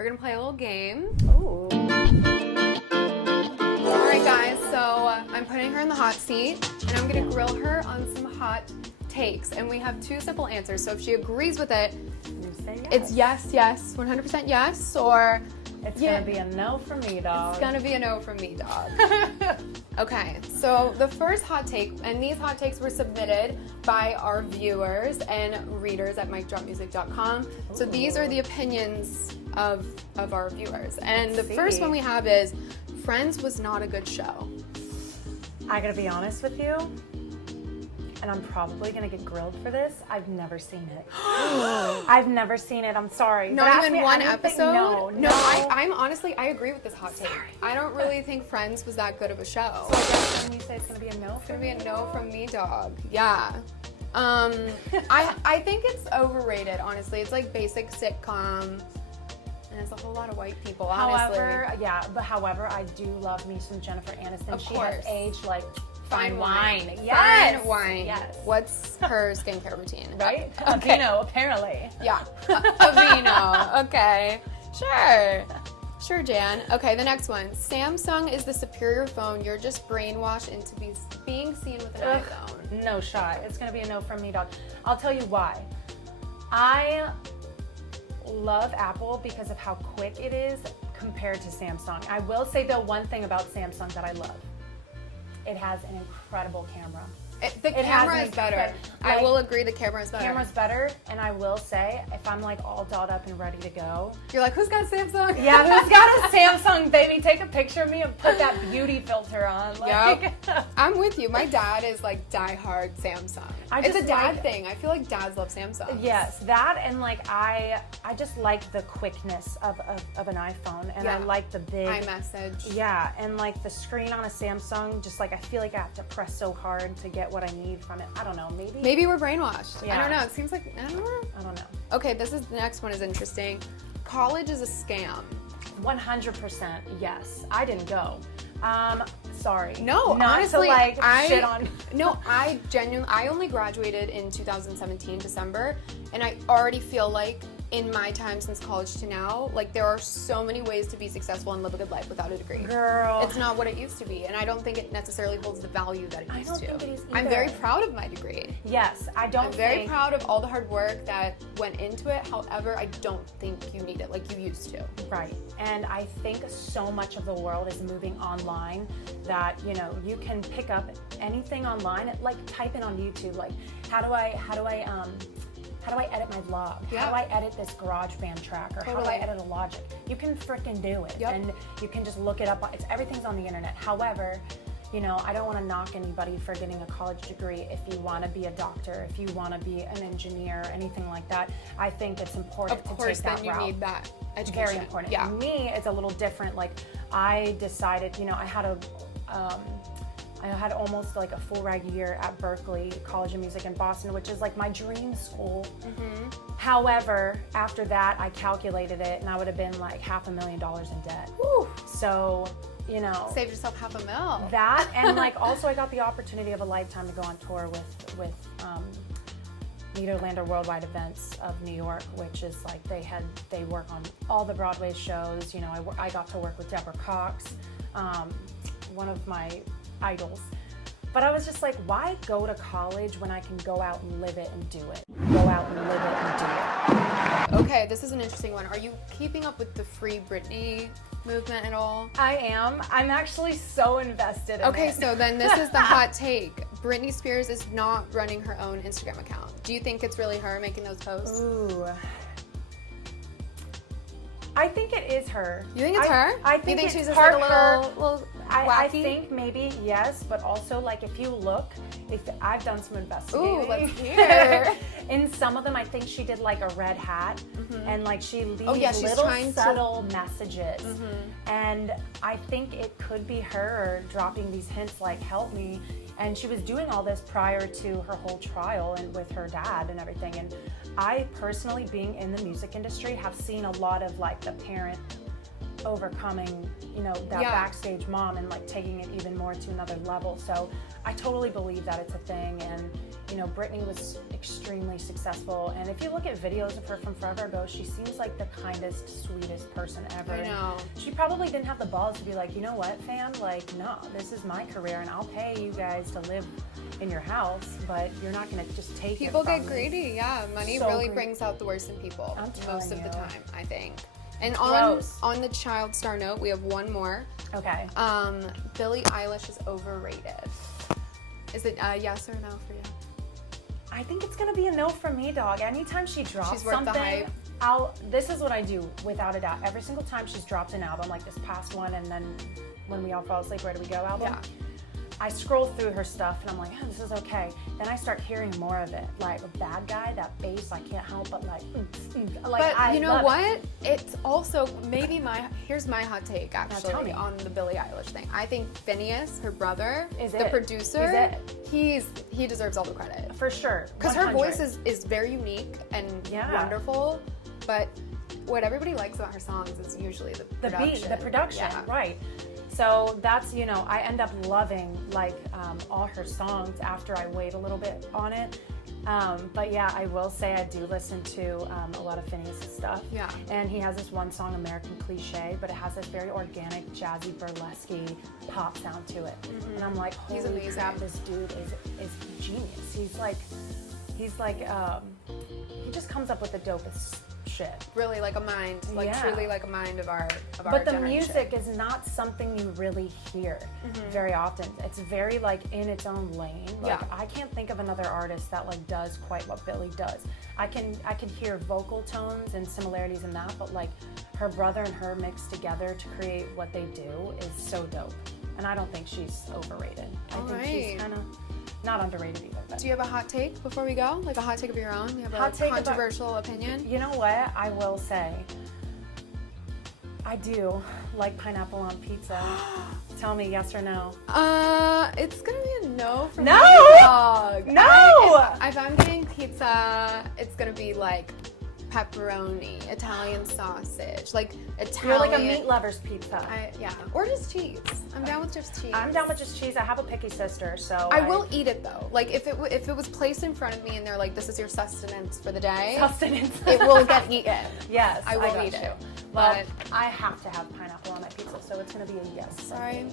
we're gonna play a little game. Ooh. All right, guys, so I'm putting her in the hot seat, and I'm gonna grill her on some hot takes. And we have two simple answers, so if she agrees with it, You say yes. it's yes, 100% yes, or It's gonna be a no from me, dog. it's gonna be a no from me, dog. Okay, so the first hot take, and these hot takes were submitted by our viewers and readers at micdropmusic.com. So these are the opinions of our viewers. And the first one we have is, Friends was not a good show. I gotta be honest with you, and I'm probably gonna get grilled for this. I've never seen it. I've never seen it. I'm sorry. Not But ask even me one anything- episode? No. I'm honestly, I agree with this hot take. I don't really think Friends was that good of a show. So I guess when you say it's gonna be a no, It's gonna be a no from me, dog. Yeah. I think it's overrated, honestly. It's like basic sitcom, and it's a whole lot of white people, honestly. However, I do love me some Jennifer Aniston. Of She course. has aged like Fine wine. Yes. Fine wine. Yes. What's her skincare routine? Right? Okay. Vino, apparently. Yeah. A vino. Okay. Sure. Sure, Jan. Okay, the next one. Samsung is the superior phone. You're just brainwashed into being seen with an Ugh, iPhone. no shot. It's gonna be a no from me, dog. I'll tell you why. I love Apple because of how quick it is compared to Samsung. I will say though one thing about Samsung that I love. It has an incredible camera. The camera is better. I like, will agree the camera is better. Camera's better, and I will say, if I'm like all dolled up and ready to go. You're like, who's got Samsung? Yeah, who's got a Samsung, baby? Take a picture of me and put that beauty filter on. Like, Yep. I'm with you. My dad is like diehard Samsung. It's a dad thing. I feel like dads love Samsung. Yes, that and like I just like the quickness of an iPhone, and I like the big iMessage. Yeah, and like the screen on a Samsung, just like I feel like I have to press so hard to get what I need from it. I don't know, Maybe we're brainwashed. Yeah. I don't know. It seems like, I don't know. Okay, the next one is interesting. College is a scam. 100% yes. I didn't go. Sorry. No, not honestly, to like shit on. No, I only graduated in 2017 December, and I already feel like in my time since college to now, like there are so many ways to be successful and live a good life without a degree. Girl. It's not what it used to be, and I don't think it necessarily holds the value that it used to. I don't think it is I'm either. very proud of my degree. Yes, I'm very proud of all the hard work that went into it. However, I don't think you need it like you used to. Right. And I think so much of the world is moving online that, you know, you can pick up anything online, like type in on YouTube, like how do I edit my vlog? Yeah. How do I edit this GarageBand track? Or how do I edit a Logic? You can frickin' do it. Yep. And you can just look it up. Everything's on the internet. However, you know, I don't want to knock anybody for getting a college degree. If you want to be a doctor, if you want to be an engineer, anything like that, I think it's important to take that route. Of course, then you need that education. Very important. Yeah. Me, it's a little different. Like, I decided, you know, I had almost like a full rag year at Berklee College of Music in Boston, which is like my dream school. Mm-hmm. However, after that, I calculated it, and I would have been like $500,000 in debt. Whew. So, you know, saved yourself $500,000. That, and like also I got the opportunity of a lifetime to go on tour with Nederlander Worldwide Events of New York, which is like they work on all the Broadway shows. You know, I got to work with Deborah Cox, one of my idols. But I was just like, why go to college when I can go out and live it and do it? Go out and live it and do it. Okay, this is an interesting one. Are you keeping up with the Free Britney movement at all? I am. I'm actually so invested in it. Okay, so then this is the hot take. Britney Spears is not running her own Instagram account. Do you think it's really her making those posts? Ooh. I think it is her. You think it's her? I think you think it's she's just part like a her. little wacky? I think maybe yes, but also like if you look, if I've done some investigating. Ooh, let's hear. In some of them, I think she did like a red hat, and like she leaves she's little subtle messages. And I think it could be her dropping these hints like "help me." And she was doing all this prior to her whole trial and with her dad and everything. And I personally, being in the music industry, have seen a lot of like the parent overcoming, you know, that backstage mom and like taking it even more to another level. So I totally believe that it's a thing. And, you know, Britney was extremely successful. And if you look at videos of her from forever ago, she seems like the kindest, sweetest person ever. I know. She probably didn't have the balls to be like, you know what, fam? Like, no, this is my career and I'll pay you guys to live in your house, but you're not going to just take People it from get greedy, yeah. Money So really greedy. brings out the worst in people most of the you. time, I think. And Gross. on the child star note, we have one more. Okay. Billie Eilish is overrated. Is it a yes or no for you? I think it's gonna be a no for me, dog. Anytime she drops She's worth the something, hype. this is what I do, without a doubt. Every single time she's dropped an album, like this past one, and then When We All Fall Asleep, Where Do We Go album, Yeah. I scroll through her stuff and I'm like, oh, this is okay. Then I start hearing more of it. Like, a bad guy, that bass, I can't help but like, But I you know love what? it. It's also maybe here's my hot take tell actually me. on the Billie Eilish thing. I think Phineas, her brother, Is the it? producer, Is he deserves all the credit. For sure. Because her 100. voice is very unique and Yeah. wonderful, but what everybody likes about her songs is usually the production. beat, the production, Yeah. right. So that's, you know, I end up loving like all her songs after I wait a little bit on it. But yeah, I will say I do listen to a lot of Phineas' stuff. Yeah. And he has this one song, American Cliche, but it has this very organic, jazzy, burlesque pop sound to it. And I'm like, He's holy amazing. crap, this dude is genius. He's like, he just comes up with the dopest shit. Really like a mind, like Yeah. truly like a mind of our But the generation. music is not something you really hear very often. It's very like in its own lane. Like, Yeah. I can't think of another artist that like does quite what Billie does. I can hear vocal tones and similarities in that, but like her brother and her mixed together to create what they do is so dope. And I don't think she's overrated. I think she's Alright. kind of not underrated either. But Do you have a hot take before we go? Like a hot take of your own? You have Hot a take about- controversial opinion? you know what? I will say, I do like pineapple on pizza. Tell me yes or no. It's gonna be a no for No! me, dog. No! If I'm getting pizza, it's gonna be like pepperoni, Italian sausage, like Italian. You're like a meat lover's pizza. Yeah, or just cheese. I'm down with just cheese. I'm down with just cheese. I have a picky sister, so I will eat it though. Like if it was placed in front of me and they're like, this is your sustenance for the day, Sustenance. it will get eaten. Yes, I will got eat you. it. Well, But I have to have pineapple on my pizza, so it's gonna be a yes. sorry.